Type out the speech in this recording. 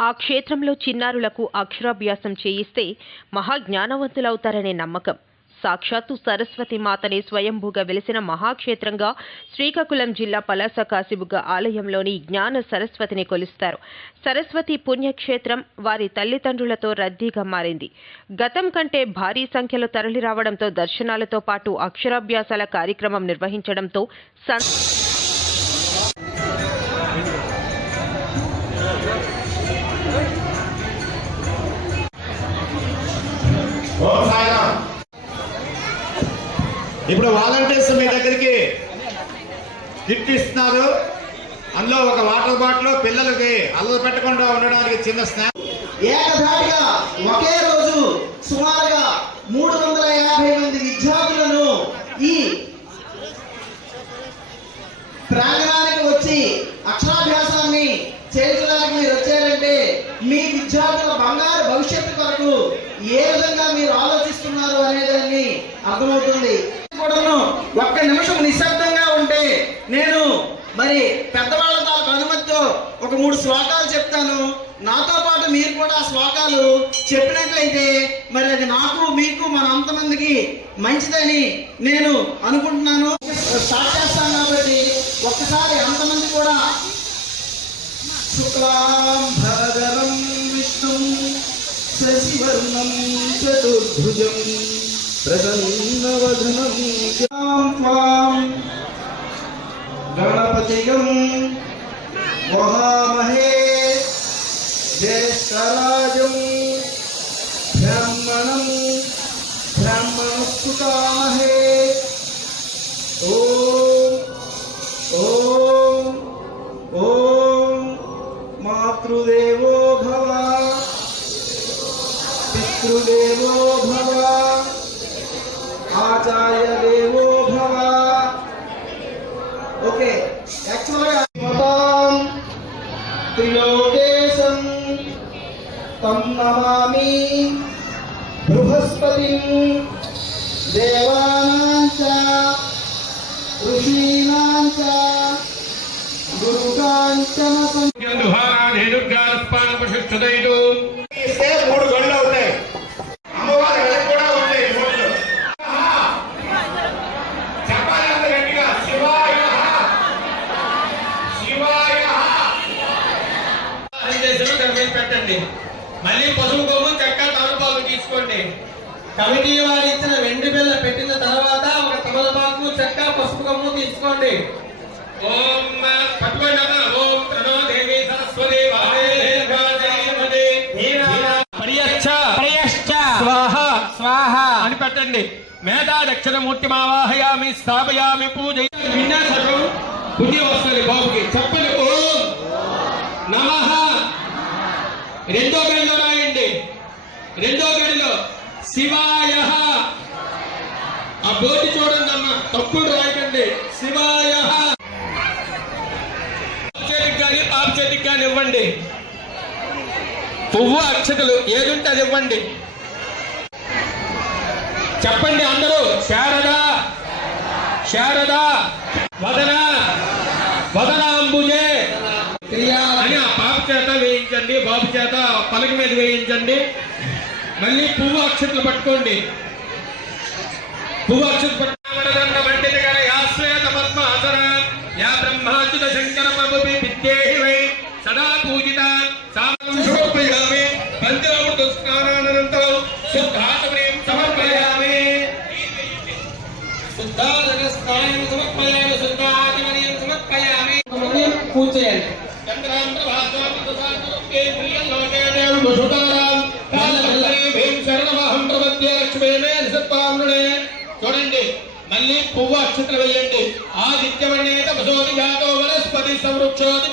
ఆ క్షేత్రంలో చిన్నారులకు అక్షరాభ్యాసం చేయిస్తే మహాజ్ఞానవంతులవుతారనే నమ్మకం. సాక్షాత్తు సరస్వతి మాతనే స్వయంభూగా వెలిసిన మహాక్షేత్రంగా శ్రీకాకుళం జిల్లా పలాస కాశీబుగ్గ ఆలయంలోని జ్ఞాన సరస్వతిని కొలుస్తారు. సరస్వతి పుణ్యక్షేత్రం వారి తల్లిదండ్రులతో రద్దీగా మారింది. గతం కంటే భారీ సంఖ్యలో తరలిరావడంతో దర్శనాలతో పాటు అక్షరాభ్యాసాల కార్యక్రమం నిర్వహించడంతో ఇప్పుడు వాలంటీర్స్ మీ దగ్గరికి కిట్ ఇస్తున్నారు అందులో ఒక వాటర్ బాటిల్ పిల్లలకి అల్లలు పెట్టకుండా ఉండడానికి చిన్న స్నాక్. ఏకధాటిగా ఒకే రోజు సుమారుగా మూడు వందల యాభై మంది విద్యార్థులను ఈ ప్రాంగణానికి వచ్చి అక్షరాభ్యాసాన్ని చేర్చడానికి మీరు వచ్చారంటే మీ విద్యార్థుల బంగారు భవిష్యత్తు కొరకు ఏ విధంగా మీరు ఆలోచిస్తున్నారు అనేదాన్ని అర్థమవుతుంది. కూడాను ఒక్క నిమిషం నిశ్శబ్దంగా ఉంటే నేను మరి పెద్దవాళ్ళ తాలకు అనుమతితో ఒక మూడు శ్లోకాలు చెప్తాను. నాతో పాటు మీరు కూడా ఆ శ్లోకాలు చెప్పినట్లయితే మరి అది నాకు మీకు మన అంతమందికి మంచిదని నేను అనుకుంటున్నాను. స్టార్ట్ చేస్తాను కాబట్టి ఒక్కసారి అంతమంది కూడా శుక్లాం భరదరం విష్ణు శశివర్ణం చతుర్భుజం. प्रसन्नवधनं त्वां गणपतिगं वहामहे ज्येष्ठराजं ब्रह्मणं ब्रह्मणस्तुतामहे। भव पितृदेवो भवा। ఆచార్య దేవో భవ. ఓకే యాక్చువల్గా మతాం త్రిలోకేశం తం నమామి బృహస్పతిం దేవానాం చ ఋషీణాం చ గురుకాంచన సం ఇస్తే మూడు గడులు పెట్టండి మళ్ళీ పసుపు కొమ్ము చెక్క తమలపాకు తీసుకోండి. కమిటీ వారు ఇచ్చిన వెండి బిల్ల పెట్టిన తర్వాత ఒక తమలపాకు చెక్క పసుపు కొమ్ము తీసుకోండి. ఓం పట్టుకోండి అమ్మా ఓం ప్రణో దేవి సరస్వతి పర్యచ్చ పర్యశ్చ. స్వాహ. స్వాహ. అని పెట్టండి. మేధా దక్షిణమూర్తి మావాహయామి స్థాపయామి పూజ విన్నా సర్వం పుణ్యం వస్తుంది బాబుకి. చెప్పండి. ఓం నమః రెండో గడిలో రాయండి. రెండో గడిలో శివాయ. ఆ బోర్డు చూడండి అమ్మ తప్పుడు రాయకండి. శివాయ. చేతికి కానీ పాప చేతికి కానీ ఇవ్వండి. పువ్వు అక్షతలు ఏదుంటే అది ఇవ్వండి. చెప్పండి అందరూ శారదా. శారదా. వదన. వదనాంబుజే ఆ పాప చేత వేయించండి బాబు చేత పలక మీద వేయించండి. మళ్ళీ పువ్వు అక్షతలు పట్టుకోండి. పువ్వు అక్షత పట్టుకోవడం వంటిది గల యా శ్వేత పద్మాసన యా బ్రహ్మాచ్యుత శంకర ప్రభుపి విద్యేహి వై. సదా పూజిత సామం సమర్పయామి. పంచామృత స్నానానంతరం శుద్ధాత్మనేం సమర్పయామి. శుద్ధాత్మ స్నానం సమర్పయామి శుద్ధాత్మనేం సమర్పయామి. పూజ చేయండి. చూడండి మళ్ళీ పువ్వు అక్షత్ర వేయండి ఆదిత్యమణేత వనస్పతి సంవృక్షోది